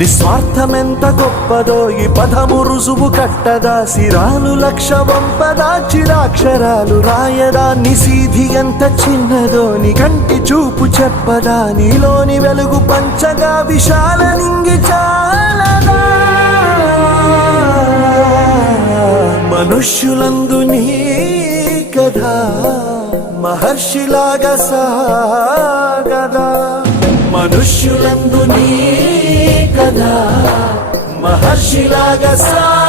నిస్వార్థమెంత గొప్పదో ఈ పదము రుజువు కట్టదా, సిరాలు లక్ష వంపదా, చిరాక్షరాలు రాయదా, నిసీధి ఎంత చిన్నదో నీ కంటి చూపు చెప్పదా, నీలోని వెలుగు పంచగా విశాల నింగి చాలదా. మనుష్యులందు నీ కథ మహర్షిలాగా సాగదా, మనుష్యులందు నీ కథ మహర్షిలాగా సాగదా.